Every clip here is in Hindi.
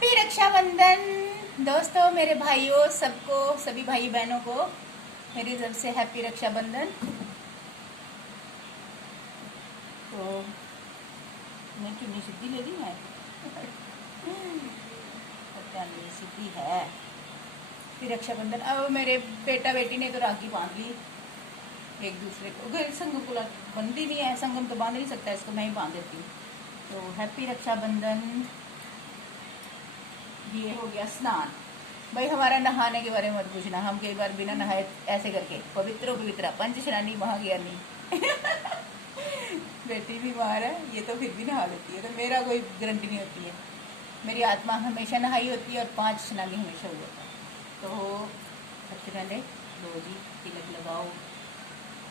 हैप्पी रक्षाबंधन दोस्तों, मेरे भाइयों सबको, सभी भाई बहनों को मेरी तरफ से हैप्पी रक्षाबंधन। तो मैं चुन्नी सीधी ले ली है, पता नहीं सीधी है। हैप्पी रक्षाबंधन। अब मेरे बेटा बेटी ने तो राखी बांध ली एक दूसरे को, अगर संगम को बंदी नहीं है, संगम तो बांध नहीं सकता, इसको मैं ही बांध देती हूँ। तो हैप्पी रक्षाबंधन। ये हो गया स्नान। भाई हमारा नहाने के बारे में मत पूछना, हम कई बार बिना नहाए ऐसे करके पवित्रो पवित्रा पंचशनानी महाज्ञानी बेटी भी बाहर है, ये तो फिर भी नहा लेती है, तो मेरा कोई गारंटी नहीं होती है। मेरी आत्मा हमेशा नहाई होती है और 5 स्नानी हमेशा हुआ था। तो सबसे पहले लो जी, तिलक लगाओ,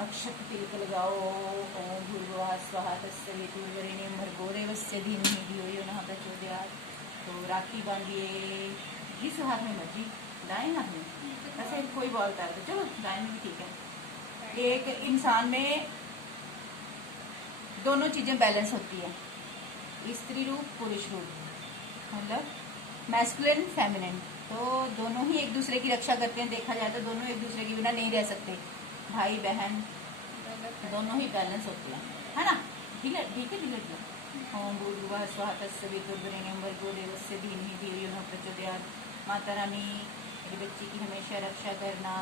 अक्षत तिलक लगाओ। ओम भूर्भुवः स्वः तत्सवितुर्वरेण्यं भर्गो देवस्य धीमहि धियो यो नः प्रचोदयात्। तो राखी बांधिए, जिस हाथ में मर्जी, दाएं हाथ में, ऐसे कोई बोलता है तो चलो दाएं में भी ठीक है। एक इंसान में दोनों चीजें बैलेंस होती है, स्त्री रूप पुरुष रूप, मतलब मैस्कुलिन फेमिनिन, तो दोनों ही एक दूसरे की रक्षा करते हैं। देखा जाए तो दोनों एक दूसरे के बिना नहीं रह सकते, भाई बहन दोनों ही बैलेंस होते हैं, है ना। ठीक है ठीक है ठीक है। ओम भूर्भुवः स्वः तत्सवितुर्वरेण्यं भर्गो देवस्य धीमहि धियो यो नः प्रचोदयात्। माता रानी मेरी बच्ची की हमेशा रक्षा करना,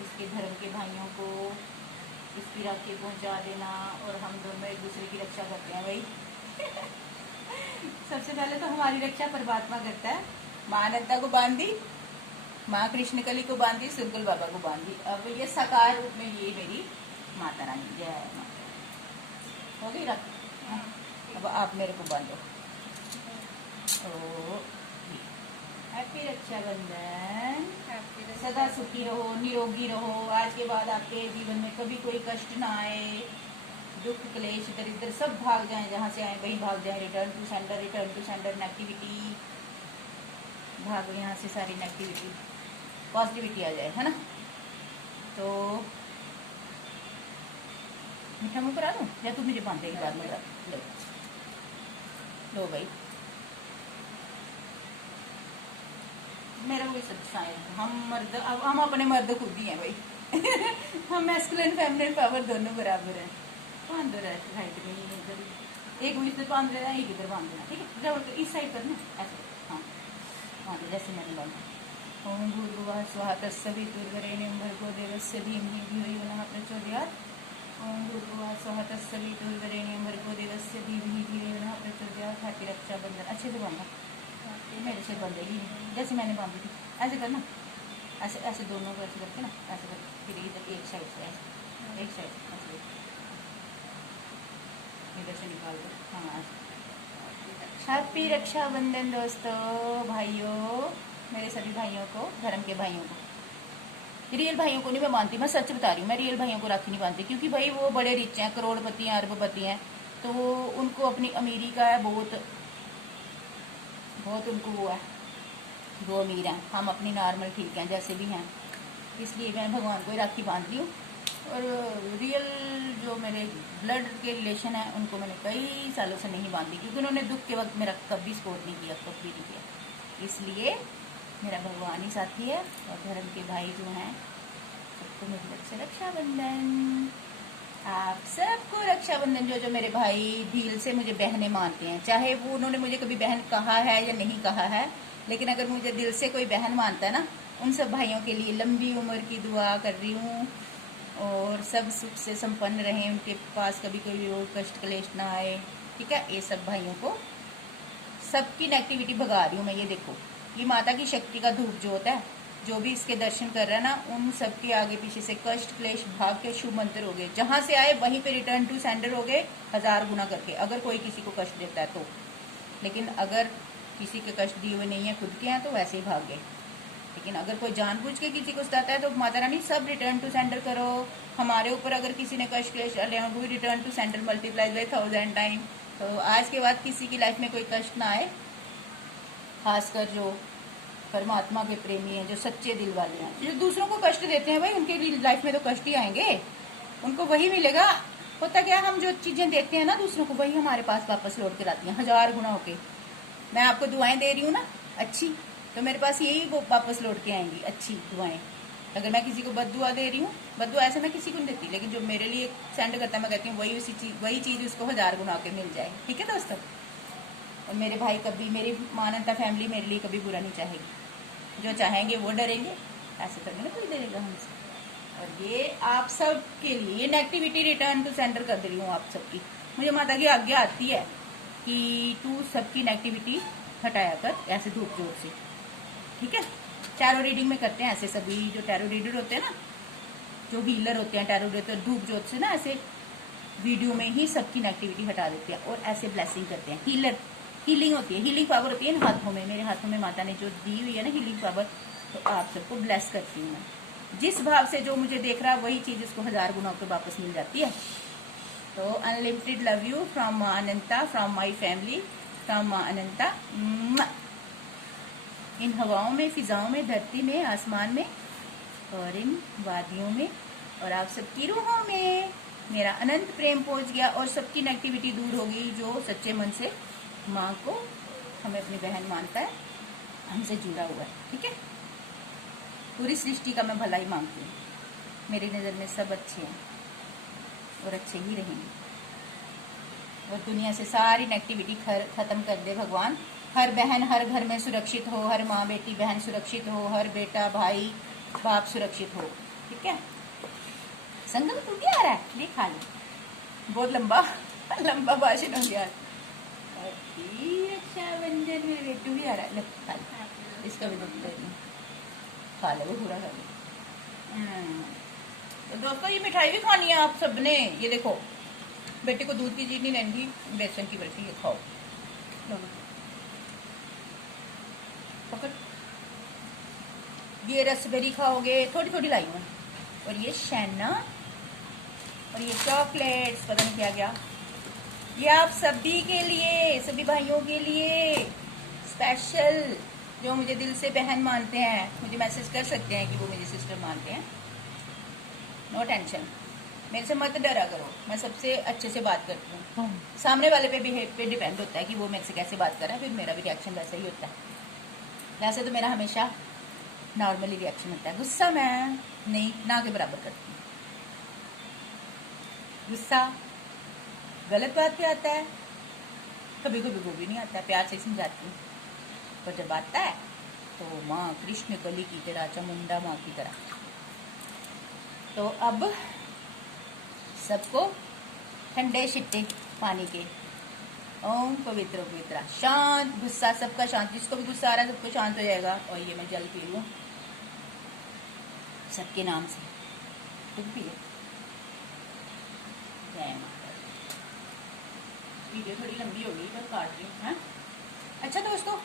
इसके धर्म के भाइयों को इसकी राखी पहुंचा देना, और हम दोनों एक दूसरे की रक्षा करते हैं भाई सबसे पहले तो हमारी रक्षा परमात्मा करता है। माँ अनंता को बांधी, माँ कृष्ण कली को बांधी, सुरगुल बाबा को बांधी, अब ये साकार रूप में ये मेरी माता रानी। जय माता। हो गई राखी, अब आप मेरे को बांधो। तो हैप्पी रक्षाबंधन। सदा सुखी रहो, निरोगी रहो। आज के बाद आपके जीवन में कभी कोई कष्ट ना आए, दुख क्लेश दरिद्र सब भाग जाएं, जहाँ से आए वहीं भाग जाएं। रिटर्न टू सेंटर नेगेटिविटी भाग, यहाँ से सारी नेगेटिविटी पॉजिटिविटी आ जाए, है ना। तो मीठा मुँह करा दूँ या तू मुझे बांधने के बाद में लो भाई। मेरा वही सब शायद हम मर्द, अब हम अपने मर्द खुद ही हैं भाई हम मैस्कुलिन फेमिनिन पावर दोनों बराबर हैं। बांध दो राइट में, इधर एक इधर बांध लेना, एक इधर बांध देना, ठीक है। इस साइड करना ऐसे, हाँ बांध, जैसे मैंने बांधा। ओम भूर्भुवः स्वः तत्सवितुर्वरेण्यं भर्गो देवस्य धीमहि धियो यो नः प्रचोदयात्। ओम भूर्भुवः स्वः तत्सवितुर्वरेण्यं भर्गो देवस्य धीमहि धियो यो नः प्रचोदयात्। हैप्पी रक्षाबंधन। अच्छे से बांधा, मेरे से बंधेगी जैसे मैंने बांधी थी, ऐसे करना, ऐसे ऐसे दोनों को ऐसे करके ना, ऐसे करके फिर इधर एक साइड से ऐसे, एक साइड ऐसे इधर से निकाल दो, हाँ। हैप्पी रक्षाबंधन दोस्तों, भाइयों, मेरे सभी भाइयों को, धर्म के भाइयों को। रियल भाइयों को नहीं मैं मानती, मैं सच बता रही हूँ, मैं रियल भाइयों को राखी नहीं बांधती, क्योंकि भाई वो बड़े रिच हैं, करोड़पति हैं, अरबपति हैं, तो उनको अपनी अमीरी का है बहुत उनको वो है, वो अमीर हैं, हम अपनी नॉर्मल ठीक हैं जैसे भी हैं, इसलिए मैं भगवान को ही राखी बांध दी हूँ। और रियल जो मेरे ब्लड के रिलेशन है उनको मैंने कई सालों से नहीं बांधी, क्योंकि उन्होंने दुख के वक्त मेरा कभी सपोर्ट नहीं किया, कभी नहीं किया, इसलिए मेरा भगवान ही साथी है। और धर्म के भाई जो हैं सबको मेरी तरफ से रक्षाबंधन। आप सबको रक्षाबंधन। जो जो मेरे भाई दिल से मुझे बहनें मानते हैं, चाहे वो उन्होंने मुझे कभी बहन कहा है या नहीं कहा है, लेकिन अगर मुझे दिल से कोई बहन मानता है ना, उन सब भाइयों के लिए लंबी उम्र की दुआ कर रही हूँ, और सब सुख से संपन्न रहें, उनके पास कभी कोई रोग कष्ट क्लेश ना आए, ठीक है। ये सब भाइयों को सबकी नेगेटिविटी भगा रही हूँ मैं। ये देखो, ये माता की शक्ति का धूप जो होता है, जो भी इसके दर्शन कर रहा है ना, उन सबके आगे पीछे से कष्ट क्लेश भाग के शुभ मंत्र हो गए, जहाँ से आए वहीं पे रिटर्न टू सेंटर हो गए 1000 गुना करके, अगर कोई किसी को कष्ट देता है तो। लेकिन अगर किसी के कष्ट दिए हुए नहीं है, खुद के हैं, तो वैसे ही भाग गए। लेकिन अगर कोई जानबूझ के किसी को सताता है तो माता रानी सब रिटर्न टू सेंटर करो। हमारे ऊपर अगर किसी ने कष्ट क्लेश डाले, वो return to centre multiply by 1000 time. तो आज के बाद किसी की लाइफ में कोई कष्ट ना आए, खासकर जो परमात्मा के प्रेमी हैं, जो सच्चे दिल वाले हैं, जो दूसरों को कष्ट देते हैं भाई, उनके लाइफ में तो कष्ट ही आएंगे, उनको वही मिलेगा। होता क्या, हम जो चीजें देते हैं ना दूसरों को, वही हमारे पास वापस लौट के आती हैं 1000 गुना होके। मैं आपको दुआएं दे रही हूँ ना अच्छी, तो मेरे पास यही वो वापस लौट के आएंगी अच्छी दुआएं। अगर मैं किसी को बददुआ दे रही हूँ, बददुआ ऐसे मैं किसी को नहीं देती, लेकिन जो मेरे लिए सेंड करता है मैं कहती हूँ वही चीज़ उसको 1000 गुना के मिल जाए। ठीक है दोस्तों। और मेरे भाई कभी, मेरी मानवता फैमिली मेरे लिए कभी बुरा नहीं चाहेगी। जो चाहेंगे वो डरेंगे, ऐसे करने में कोई डरेगा हमसे। और ये आप सब के लिए नेगेटिविटी रिटर्न टू सेंटर कर दे रही हूँ आप सबकी। मुझे माता की आज्ञा आती है कि तू सबकी नेगेटिविटी हटाया कर ऐसे धूप जोर से। ठीक है। टैरो रीडिंग में करते हैं ऐसे सभी जो टैरो रीडर होते हैं ना, जो हीलर होते हैं, टैरो रीडर धूप जोत से ना ऐसे वीडियो में ही सबकी नेगेटिविटी हटा देते हैं और ऐसे ब्लेसिंग करते हैं। हीलिंग होती है, हीलिंग पावर होती है इन हाथों में। मेरे हाथों में माता ने जो दी हुई है ना हीलिंग पावर, तो आप सबको ब्लेस करती हूँ मैं। जिस भाव से जो मुझे देख रहा है वही चीज़ उसको 1000 गुना पे वापस मिल जाती है। तो अनलिमिटेड लव यू फ्रॉम माँ अनंता, फ्रॉम माई फैमिली, फ्रॉम माँ अनंता। इन हवाओं में, फिजाओं में, धरती में, आसमान में और इन वादियों में और आप सबकी रूहों में मेरा अनंत प्रेम पहुंच गया और सबकी नेगेटिविटी दूर हो गई। जो सच्चे मन से माँ को, हमें अपनी बहन मानता है, हमसे जुड़ा हुआ है। ठीक है। पूरी सृष्टि का मैं भलाई मांगती हूँ। मेरी नज़र में सब अच्छे हैं और अच्छे ही रहेंगे। और दुनिया से सारी नेगेटिविटी खत्म कर दे भगवान। हर बहन हर घर में सुरक्षित हो, हर माँ बेटी बहन सुरक्षित हो, हर बेटा भाई बाप सुरक्षित हो। ठीक है। संगम तू भी आ रहा है, ले खा ले। बहुत लंबा लंबा भाषण हो गया। अच्छा बंजर में बेटू भी आ रहा है, ले खा ले। इसका भी दुख दे खा ले, वो पूरा खा ले। तो दोस्तों ये मिठाई भी खानी है आप सबने। ये देखो, बेटे को दूध की चीज नहीं लेनी, बेसन की बर्फी, ये खाओ। पकड़। ये रसबेरी खाओगे, थोड़ी थोड़ी लाई हूँ। और ये शैना और ये चॉकलेट्स, पता नहीं क्या क्या। ये आप सभी के लिए, सभी भाइयों के लिए स्पेशल, जो मुझे दिल से बहन मानते हैं। मुझे मैसेज कर सकते हैं कि वो मुझे सिस्टर मानते हैं। नो टेंशन, मेरे से मत डरा करो, मैं सबसे अच्छे से बात करती हूँ। सामने वाले पे बिहेव पे डिपेंड होता है कि वो मेरे से कैसे बात कर रहा है, फिर मेरा भी रिएक्शन वैसा ही होता है। वैसे तो मेरा हमेशा नॉर्मली रिएक्शन होता है। गुस्सा मैं नहीं, ना के बराबर करती हूँ। गुस्सा गलत बात पे आता है, कभी कभी वो भी नहीं आता है, प्यार से समझाती हूँ। पर जब आता है तो माँ कृष्ण कली की तरह, चामुंडा माँ की तरह। तो अब सबको ठंडे शिट्टे पानी के ओम पवित्र पवित्र शांत, गुस्सा सबका शांत। जिसको भी गुस्सा आ रहा है सबको शांत हो जाएगा। और ये मैं जल पी लूँ सबके नाम से। खुद पिए। जय माता। वीडियो थोड़ी लंबी हो गई पर काट रही हूँ। अच्छा दोस्तों,